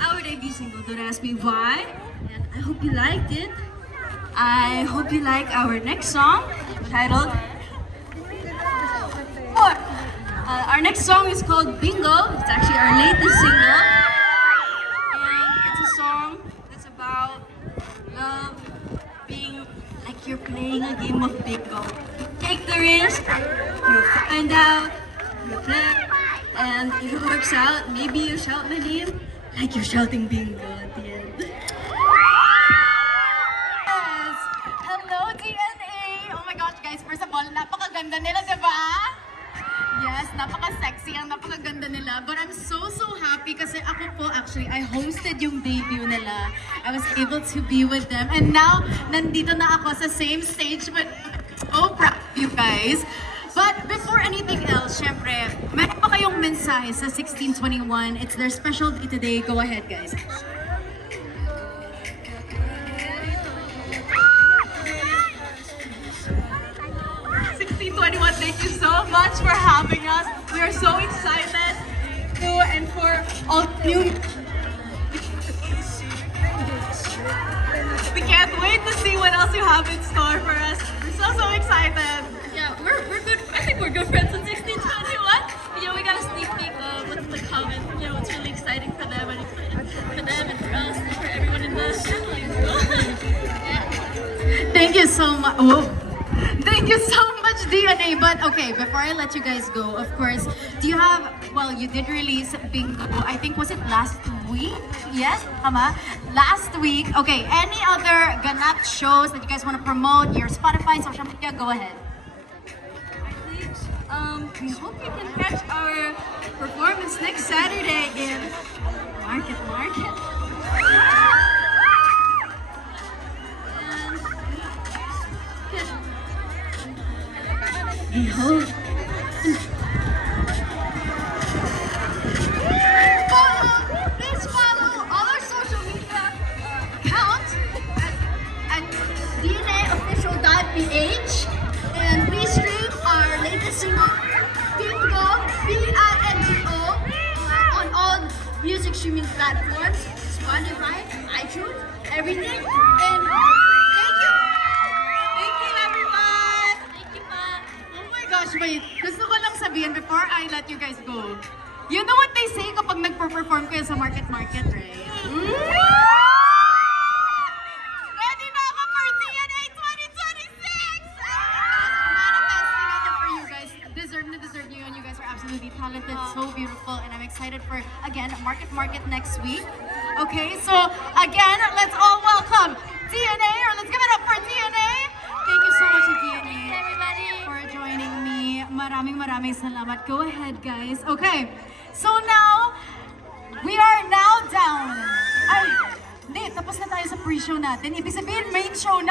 our debut single, Don't Ask Me Why. And I hope you liked it. I hope you like our next song, titled More. Our next song is called Bingo. It's actually our latest single. And it's a song that's about love being like you're playing a game of bingo. You take the risk, you find out, you play, and if it works out, maybe you shout my name like you're shouting bingo at the end. Yes! Hello, DNA! Oh my gosh, guys, first of all, napakaganda nila, diba? Yes, napaka-sexy, ang napakaganda nila. But I'm so happy kasi ako po, actually, I hosted yung debut nila. I was able to be with them. And now, nandito na ako sa same stage with Oprah, you guys. But before anything else, syempre, meron pa kayong mensahe sa 1621. It's their special day today. Go ahead, guys. 1621, thank you so much for having us. We are so excited and for all new. We can't wait to see what else you have in store for us. We're so excited. Yeah, we're good. I think we're good friends with 1621. You know, we got a sneak peek of what's to come, and you know, it's really exciting for them and for them and for us and for everyone in the family. Thank you so much. Oh. Thank you so much, DNA. But okay, before I let you guys go, of course, do you have, well, you did release Bingo, I think, was it last week? Yes, tama? Last week. Okay, any other ganap shows that you guys want to promote, your Spotify, social media, go ahead. We hope you can catch our performance next Saturday in Market. I hope. Please follow all our social media accounts at dnaofficial.ph, and please stream our latest single, Bingo, B-I-N-G-O, on all music streaming platforms, Spotify, iTunes, everything. And thank you everyone! Thank you, pa. Oh my gosh, wait. Gusto ko lang sabihin before I let you guys go. You know what they say kapag nagpo-perform kayo sa market, right? Ready na ako for TNA 2026! Manifesting on it for you guys. Deserve you, and you guys are absolutely talented, so beautiful, and I'm excited for, again, Market next week. Okay, so again, let's all welcome TNA, or let's give it up for TNA! Thank you so much, TNA, Everybody. for joining me. Maraming salamat. Go ahead, guys. Okay, so now, we are now down. Ay, hindi, tapos na tayo sa pre-show natin. Ibig sabihin, main show na.